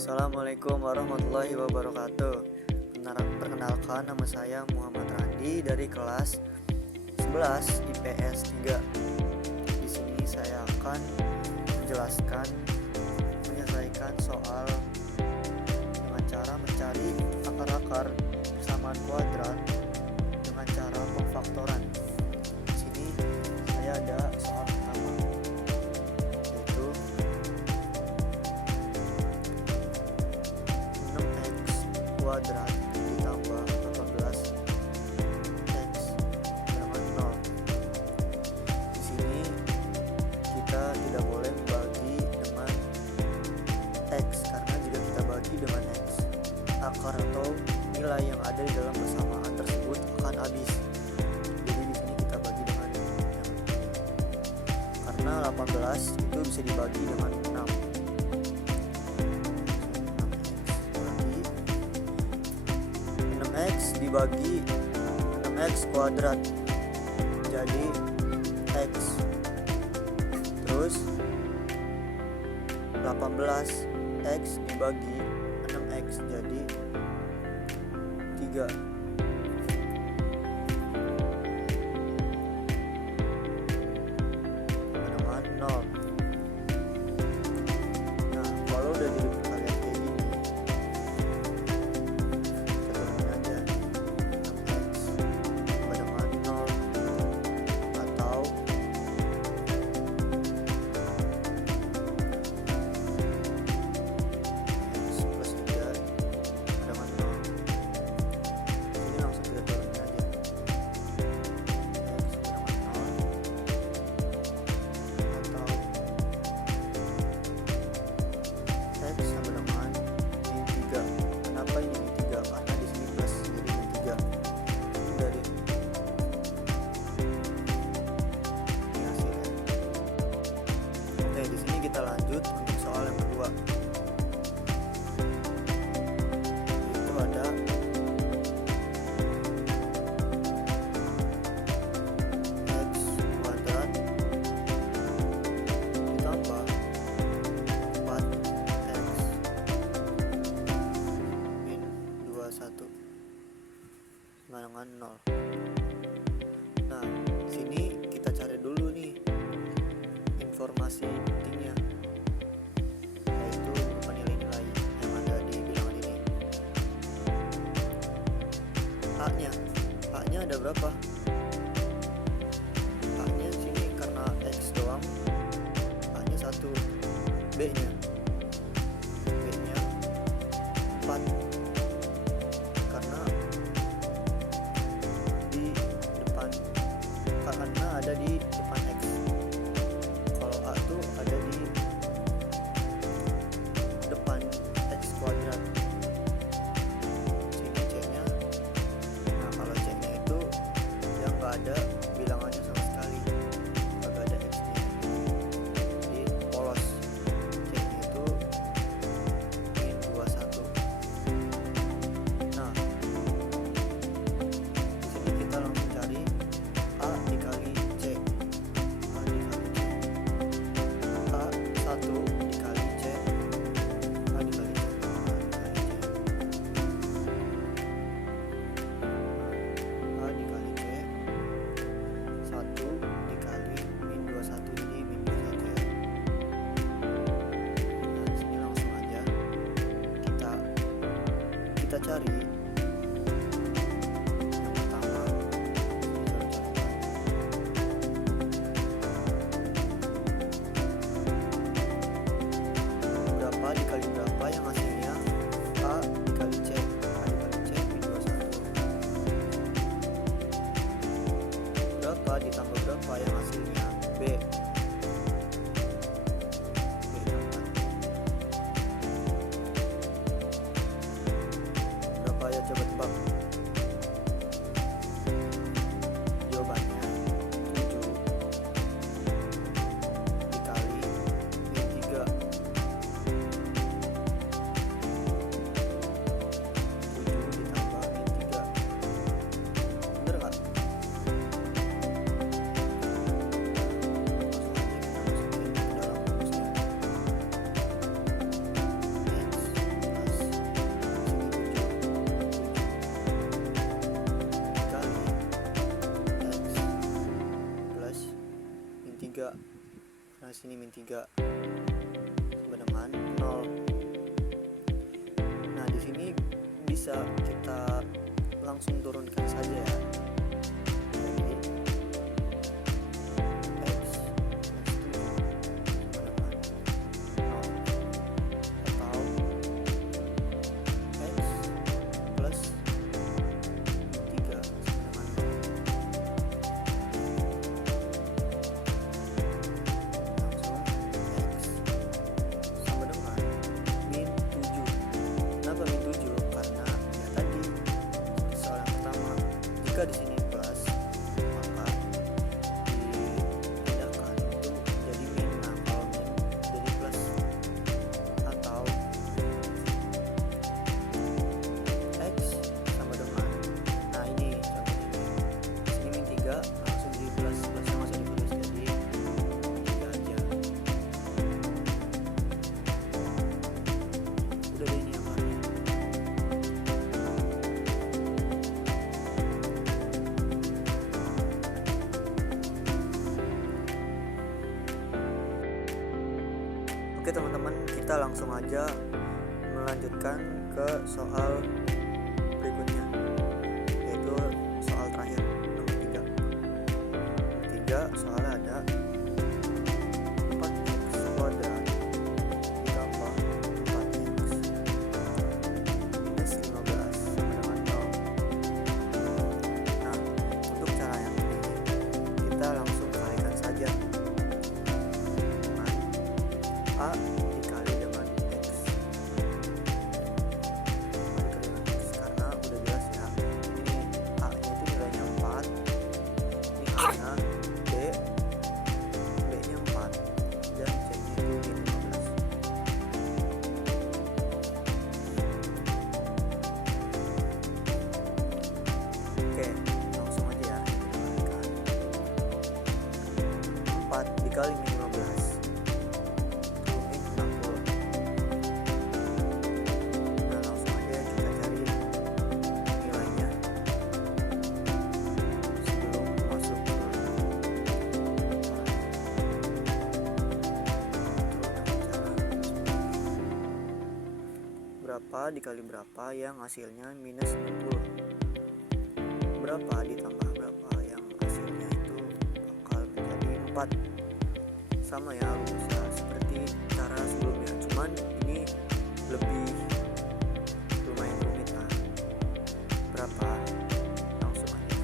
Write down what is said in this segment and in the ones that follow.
Assalamualaikum warahmatullahi wabarakatuh. Perkenalkan, nama saya Muhammad Randi dari kelas 11 IPS 3. Di sini saya akan menyelesaikan soal dengan cara mencari akar-akar persamaan kuadrat dengan cara pemfaktoran. Di sini saya ada soal pertama, yaitu 6x kuadrat ditambah 18x dengan 0. Di sini kita tidak boleh membagi dengan x, karena jika kita bagi dengan x, akar atau nilai yang ada di dalam persamaan tersebut akan habis. Jadi di sini kita bagi dengan karena 18 itu bisa dibagi dengan 6. 6x dibagi 6x kuadrat jadi x, terus 18x dibagi 6x jadi 3. Dengan 0. Nah, kalau udah jadi perkalian kayak gini, kita turunin aja 6x sama dengan 0, atau x plus 3 dengan 0. Ini langsung kita turunin aja x sama dengan 0, atau x sama dengan min 3. Kenapa ini min 3? Karena di sini plus, jadi min 3. Itu dari ini hasilnya. Oke, di sini kita lanjut untuk soal yang kedua. Itu ada x kuadrat ditambah 4x min 21 sama dengan 0. Nah, sini kita cari dulu nih informasi pentingnya, yaitu berupa nilai-nilai yang ada di bilangan ini. A-nya ada berapa? A-nya sini karena x doang, A-nya 1. B-nya 4, karena di depan, karena ada di depan x. Kalau A tuh ada di depan x kuadrat. Sini C-nya. Nah, kalau C-nya itu yang nggak ada bilangannya sama sekali, nggak ada x-nya, jadi polos. C-nya itu min 21. Nah, sini kita langsung cari A dikali C. A dikali C. A 1 dikali C. A dikali C. A dikali C. 1 dikali min 21 jadi min 21 ya. Nah, sini langsung aja kita cari yang pertama. Berapa dikali berapa yang hasilnya A dikali C. A dikali C min 21. Berapa ditambah berapa yang hasilnya B. B 4. Berapa karena sini min 3 sama dengan 0. Nah di sini bisa kita langsung turunkan saja ya. Jadi x plus 0 atau x plus 3 sama dengan 0. Kenapa min 7? Karena ya tadi seperti soal yang pertama, jika di sini plus maka dipindahkan itu menjadi min. Nah kalau min jadi plus, atau x sama dengan, nah ini contohnya sini min 3 langsung jadi plus, plusnya masih ditulis jadi 3 aja. Udah deh ini akarnya. Oke teman-teman, kita langsung aja melanjutkan ke soal berikutnya, yaitu soal terakhir nomor 3. Soalnya ada 4x kuadrat ditambah 4x minus 15 sama dengan 0. Nah untuk cara yang ini kita langsung kalikan saja dengan A dikali dengan X. Karena udah jelas ya, ini A nya itu nilainya 4, ini A nya B nya 4, dan C nya itu min 15. Oke langsung aja ya, kita kalikan 4 dikali min 15 berapa dikali berapa yang hasilnya minus 60. Berapa ditambah berapa yang hasilnya itu bakal menjadi 4. Sama ya rumusnya seperti cara sebelumnya, cuman ini lebih lumayan rumit. Nah berapa, langsung aja.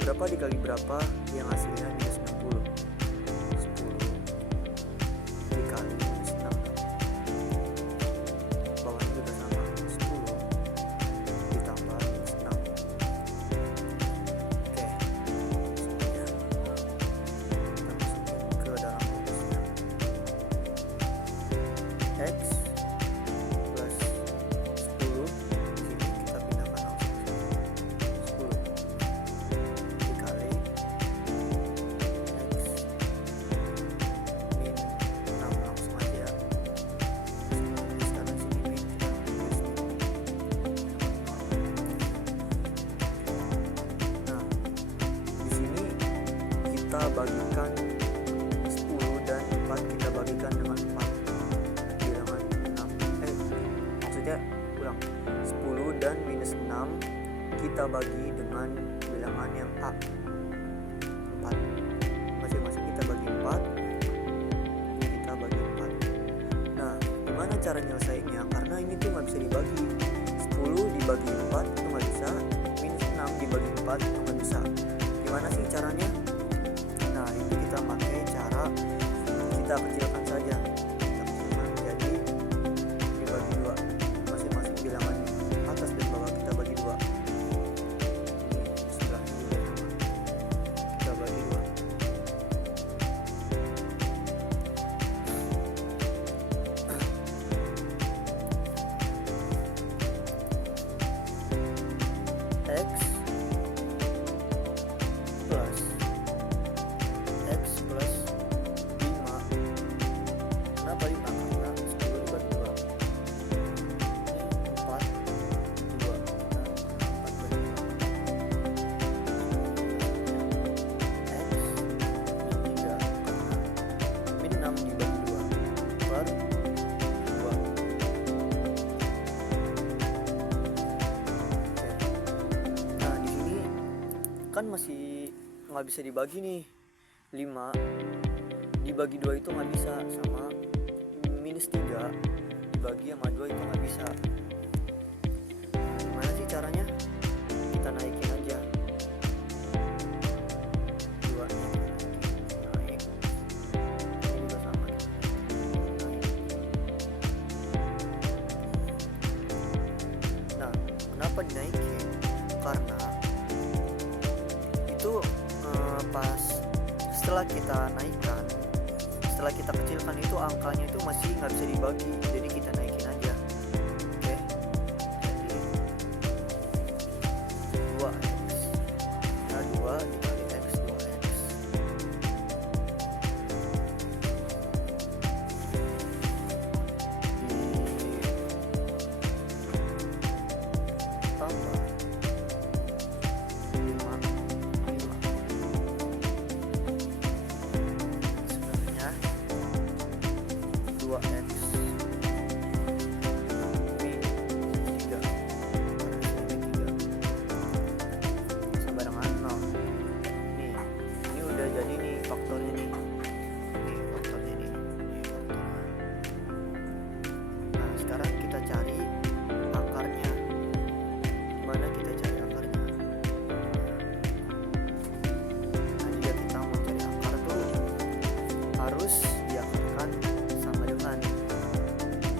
Berapa dikali berapa yang hasilnya minus 60. 10 dikali minus 6, bawahnya juga sama, 10 ditambah minus 6. Oke langsung aja kita masukin ke dalam rumusnya. X plus 10, sini kita pindahkan langsung ke sini, 10 dikali X min 6, langsung aja. Sekarang sini min, kita tulis min. Nah di sini kita bagikan 10 dan 4 kita bagikan dengan 4 bilangan 6, maksudnya ulang, 10 dan minus 6 kita bagi dengan bilangan yang A 4, masing-masing kita bagi 4, kita bagi 4. Nah gimana cara nyelesainnya, karena ini tuh nggak bisa dibagi, 10 dibagi 4 itu nggak bisa, minus 6 dibagi 4 itu nggak bisa. Gimana sih caranya? Nah itu kita pakai cara kita kecilkan saja, kita kecilkan jadi dibagi 2, masing-masing bilangan atas dan bawah kita bagi 2. Ini sebelahnya juga sama, kita bagi 2. X plus 5 kan masih nggak bisa dibagi nih. 5 dibagi 2 itu nggak bisa, sama minus 3 dibagi sama 2 itu nggak bisa. Gimana sih caranya? Kita naikin aja 2 naik, ini juga sama naik. Nah, kenapa dinaikin? Karena itu pas setelah kita naikkan, setelah kita kecilkan itu angkanya itu masih nggak bisa dibagi, jadi kita naikin aja. Oke, jadi 2x, nah 2 dikali x, 2x. Ditambah 5. Sebenarnya 2x min 3 sama dengan 0. Ini udah jadi nih faktornya nih. Ini faktornya nih. Nah, sekarang kita cari akarnya. Gimana kita cari akarnya? Nah, jika kita mau cari akar tuh harus diakarkan sama dengan.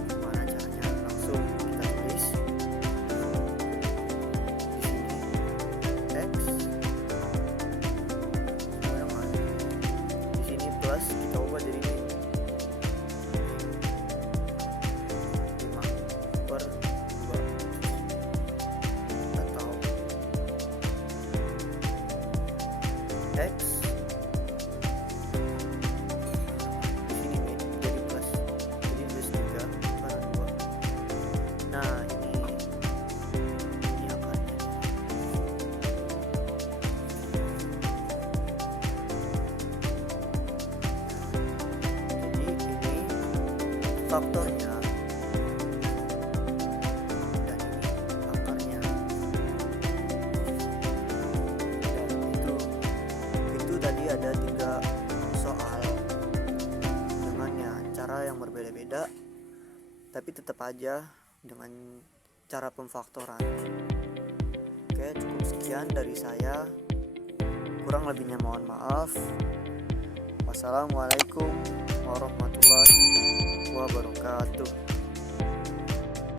Gimana caranya? Langsung kita tulis di sini x sama dengan, di sini plus kita ubah jadi min 5/2 atau x di sini min jadi plus, jadi plus 3/2. Nah, ini akarnya. Jadi ini faktornya dan ini akarnya. Dan itu tadi ada 3 soal dengannya cara yang berbeda-beda, tapi tetap aja dengan cara pemfaktoran. Oke, cukup sekian dari saya. Kurang lebihnya mohon maaf. Wassalamualaikum warahmatullahi wabarakatuh.